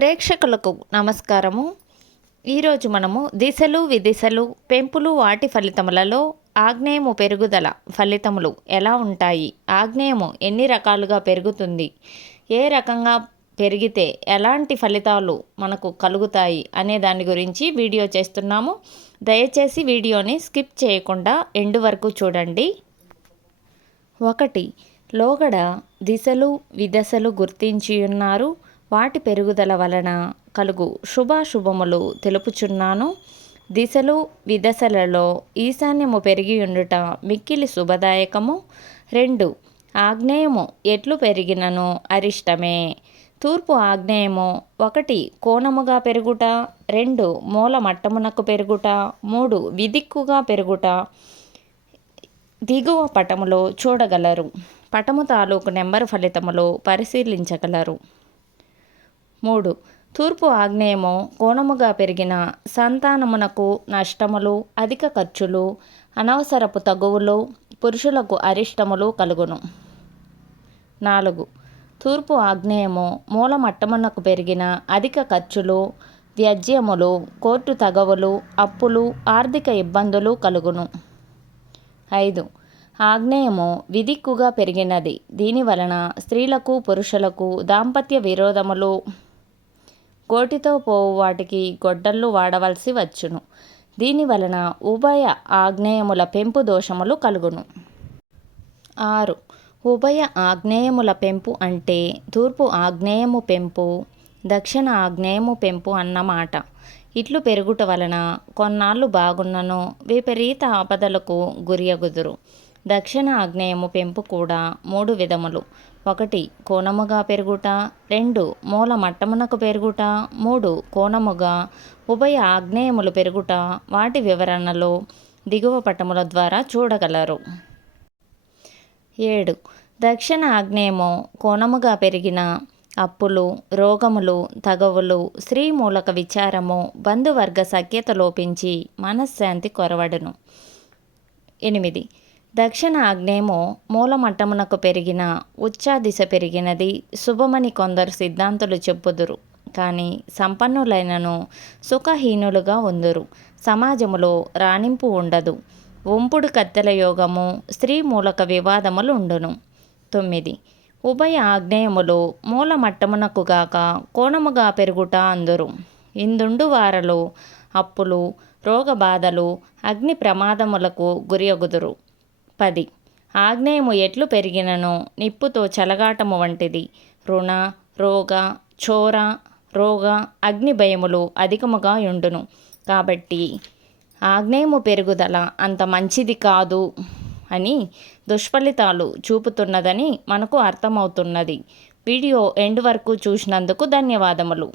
ప్రేక్షకులకు నమస్కారము. ఈరోజు మనము దిశలు విదిశలు పెంపులు వాటి ఫలితములలో ఆగ్నేయము పెరుగుదల ఫలితములు ఎలా ఉంటాయి? ఆగ్నేయము ఎన్ని రకాలుగా పెరుగుతుంది? ఏ రకంగా పెరిగితే ఎలాంటి ఫలితాలు మనకు కలుగుతాయి అనే దాని గురించి వీడియో చేస్తున్నాము. దయచేసి వీడియోని స్కిప్ చేయకుండా ఎండు వరకు చూడండి. ఒకటి లోగడ దిశలు విదశలు గుర్తించి ఉన్నారు. వాటి పెరుగుదల వలన కలుగు శుభాశుభములు తెలుపుచున్నాను. దిశలు విదశలలో ఈశాన్యము పెరిగి ఉండుట మిక్కిలి శుభదాయకము. రెండు ఆగ్నేయము ఎట్లు పెరిగినను అరిష్టమే. తూర్పు ఆగ్నేయము ఒకటి కోణముగా పెరుగుట. రెండు మూల మట్టమునకు పెరుగుట. మూడు విదిక్కుగా పెరుగుట. దిగువ పటములో చూడగలరు. పటము తాలూకు నెంబరు ఫలితములో పరిశీలించగలరు. మూడు. తూర్పు ఆగ్నేయము కోణముగా పెరిగిన సంతానమునకు నష్టములు అధిక ఖర్చులు అనవసరపు తగువులు పురుషులకు అరిష్టములు కలుగును. నాలుగు. తూర్పు ఆగ్నేయము మూల మట్టమునకు పెరిగిన అధిక ఖర్చులు వ్యాజ్యములు కోర్టు తగవులు అప్పులు ఆర్థిక ఇబ్బందులు కలుగును. ఐదు. ఆగ్నేయము విదిక్కుగా పెరిగినది. దీని వలన స్త్రీలకు పురుషులకు దాంపత్య విరోధములు గోటితో పోవు వాటికి గొడ్డళ్ళు వాడవలసి వచ్చును. దీని వలన ఉభయ ఆగ్నేయముల పెంపు దోషములు కలుగును. ఆరు. ఉభయ ఆగ్నేయముల పెంపు అంటే తూర్పు ఆగ్నేయము పెంపు దక్షిణ ఆగ్నేయము పెంపు అన్నమాట. ఇట్లు పెరుగుట వలన కొన్నాళ్ళు బాగున్నను విపరీత ఆపదలకు గురియగుదురు. దక్షిణ ఆగ్నేయము పెంపు కూడా మూడు విధములు. ఒకటి కోణముగా పెరుగుట. రెండు మూల మట్టమునకు పెరుగుట. మూడు కోణముగా ఉభయ ఆగ్నేయములు పెరుగుట. వాటి వివరణలో దిగువ పటముల ద్వారా చూడగలరు. ఏడు దక్షిణ ఆగ్నేయము కోణముగా పెరిగిన అప్పులు రోగములు తగవులు స్త్రీ మూలక విచారము బంధువర్గ సఖ్యత లోపించి మనశ్శాంతి కొరవడును. ఎనిమిది దక్షిణ ఆగ్నేయము మూలమట్టమునకు పెరిగిన ఉచ్చాదిశ పెరిగినది శుభమని కొందరు సిద్ధాంతులు చెప్పుదురు. కానీ సంపన్నులైనను సుఖహీనులుగా ఉందురు. సమాజములో రాణింపు ఉండదు. ఒంపుడు కత్తెల యోగము స్త్రీ మూలక వివాదములు ఉండును. తొమ్మిది. ఉభయ ఆగ్నేయములు మూలమట్టమునకు గాక కోణముగా పెరుగుట అందురు. ఇందుండు వారలు అప్పులు రోగబాధలు అగ్ని ప్రమాదములకు గురియగుదురు. పది. ఆగ్నేయము ఎట్లు పెరిగినను నిప్పుతో చలగాటము వంటిది. రుణ రోగ చోర రోగ అగ్ని భయములు అధికముగా ఉండును కాబట్టి ఆగ్నేయము పెరుగుదల అంత మంచిది కాదు అని దుష్ఫలితాలు చూపుతున్నదని మనకు అర్థమవుతున్నది. వీడియో ఎండ్ వరకు చూసినందుకు ధన్యవాదములు.